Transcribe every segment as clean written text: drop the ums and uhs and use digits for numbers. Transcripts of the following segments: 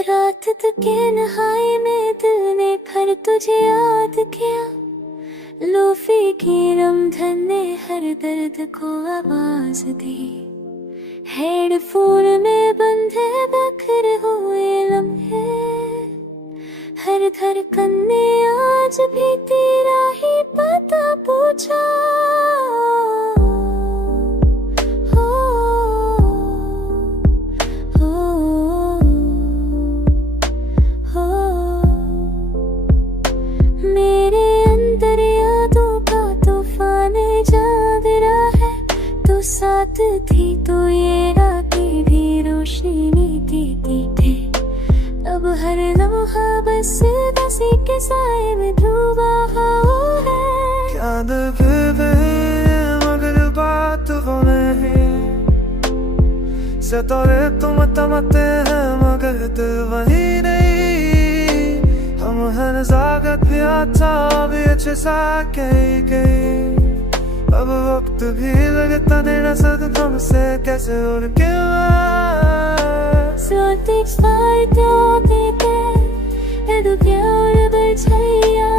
रात के नहाए में दिल ने फिर तुझे याद किया। लोफी की रमधन ने हर दर्द को आवाज दी। हेडफोन में बंधे बखर हुए लम्हे, हर धड़कन ने आज भी तेरा ही पता पूछा। मेरे अंदर यादों का तूफान जाग रहा है। तो साथ थी तो ये रातें भी रोशनी देती थी। अब हर लम्हा बस दसी के साए में डूबा हुआ है। याद फिर मगर बात वो नहीं। सितारे तुम तमते हैं मगर दिल वही नहीं। हम हर जागत भी अच्छा भी अच्छे सा गई। अब वक्त भी लगता देना सद तुमसे कैसे और क्यों। Så ditt svar då det är du björ bergshöja.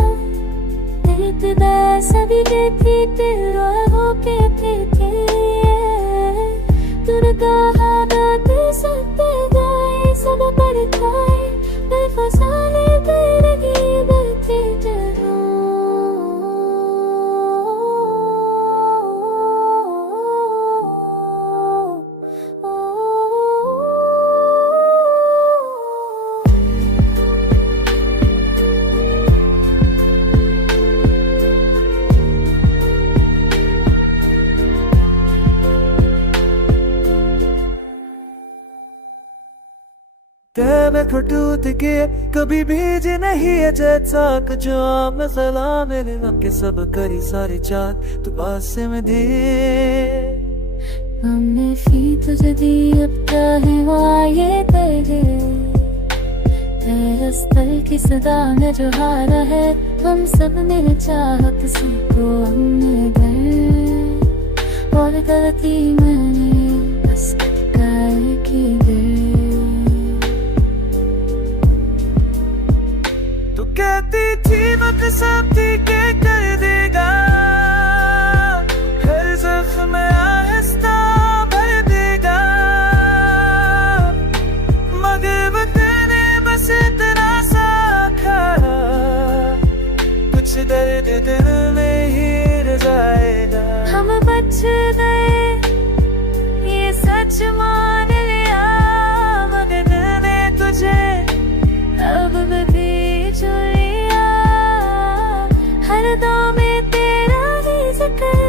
Det där så vi vet inte vad det är. Du kहा det सब गए सब पर खाए बेफसाने तेरी बत्ती जलो। मैं खटूट के कभी बीज नहीं है जैसा जो मसला मेरे के सब करी सारी चाक तू पास में दी। हमने फी तुझे दी अब क्या है वाये तेरे। रस्तर की सदा में जो हारा है हम सब ने चाहत से को हमने डर और गलती मैंने बस काय की दे। कहती थी वक्त सब ठीक कर देगा। हर जख्म में आहिस्ता भर देगा। मगर वक्त ने बस इतना सा खाया। कुछ दर्द दिल में ही रह जाएगा। हम बच गए ये सच मान लिया। मगर दिल ने तुझे अब भी लिया। हर दम में तेरा ही जिक्र